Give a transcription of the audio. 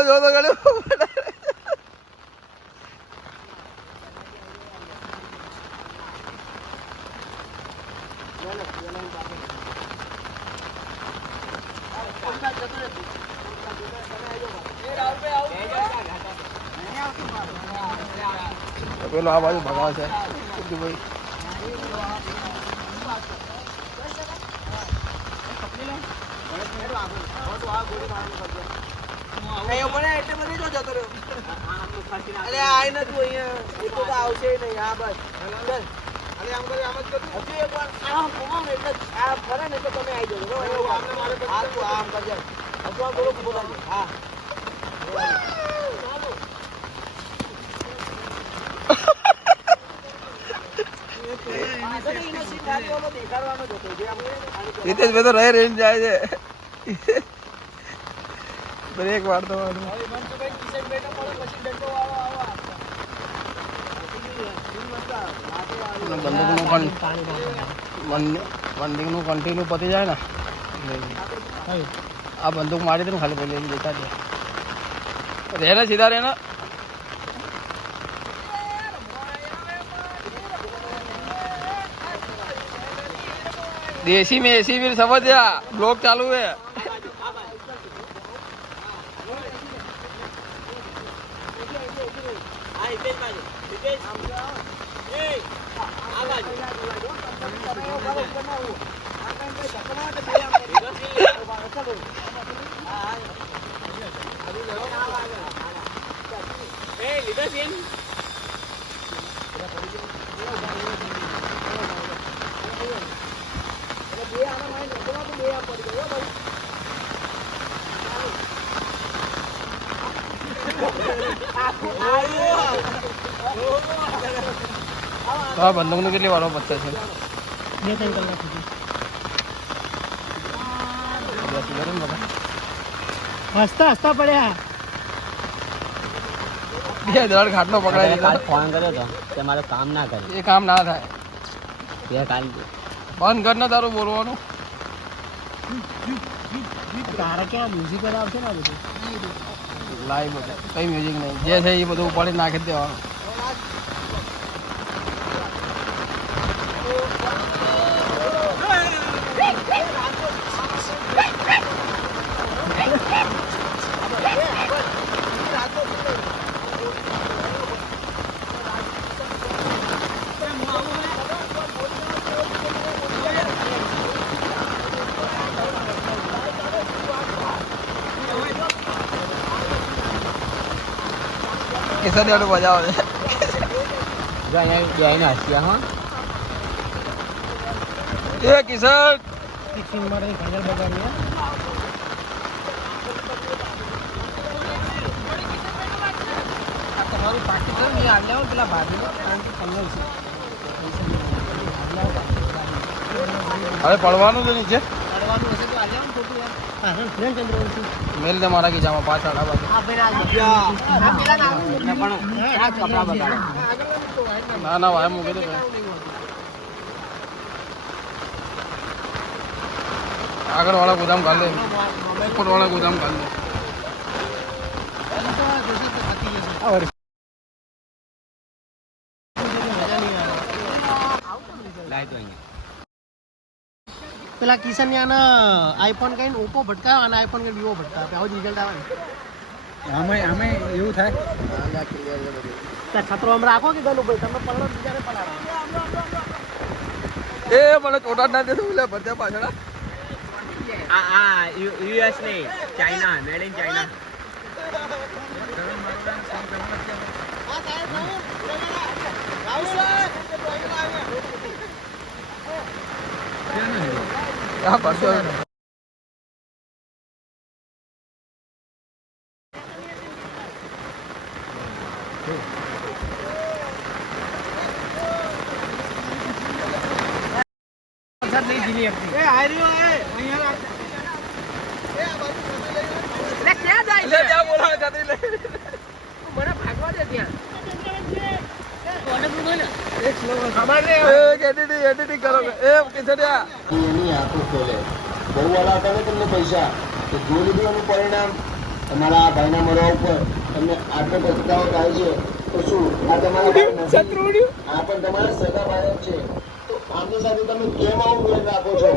પેલો જો તો ગળ્યો પેલો આ બાજુ ભગાવે છે ભાઈ આવશે નહીં આ બસ આમ કરી આમ જ કરજો હજુ એક વાર આમ કોમ એટલે આ ફરે ને તો તમે આવી જજો આમ કરજો હજુ આ બોલો બોલો હા રીતેશ ભાઈ તો રહી રહીને જાય છે બ્રેક વાળતો બંદૂક નું કન્ટિન્યુ પતી જાય ને આ બંદૂક મારી દે ને ખાલી બોલી દેતા રે ને સીધા રે ને देसी में एसी भी समझ गया ब्लॉक चालू है तो बंदूक ने કેટલી વારો પત્તે છે 2-3 કલાક સુધી હસતા હસતા પડ્યા બે દળ ખાટલો પકડાય કાલ ફોન કર્યો તો કે મારું કામ ના કરે એ કામ ના થાય બે કાલ બંધ કર ને તારું બોલવાનું તારે ક્યાં મ્યુઝિક પર આવશે ને બધું લાઈવ બધું કઈ મ્યુઝિક નહીં જે છે એ બધું ઉપાડી નાખી દેવાનું किसान ने बजाओ ये किसान अरे पढ़वानो जो नीचे मेल दे मारा की जामा 5 आड़ा बाकी ना ना भाई मुके तो आगर वाला गोदाम काट ले ऊपर वाला गोदाम काट ले और लाइट आएंगे પેલા કિશન યાના આઈફોન કઈ ઓપ્પો ભટકા અને આઈફોન કઈ વિવો ભટકા આવો જ રિઝલ્ટ આવે અમે એવું થાય છત્રો હમણાં રાખો કે ગલું ભાઈ તમે પલડો બીજાને પલાડો એ મને ચોટા ના દે બોલે ભરતા પાછળ આ યુએસ નહીં ચાઇના મેડ ઇન ચાઇના क्या परसों नहीं दिली अपनी ए आ रही है यहाँ ए ले क्या जाए ले क्या बोला जाती ले बड़ा भागवा दे दिया हमारे एडिटिंग करोगे ए किसे दिया એની આંખો ખોલે બહુ વાળા હતા ને તમને પૈસા તો જો લીધું એનું પરિણામ તમારા આ ભાઈના મરવા ઉપર તમને આટલો પસ્તાવો થાય છે તો શું આ તમારા ભાઈ નથી? આ પણ તમારા સગા ભાઈ જ છે. તો આમની સાથે તમે કેમ આવું વેર રાખો છો?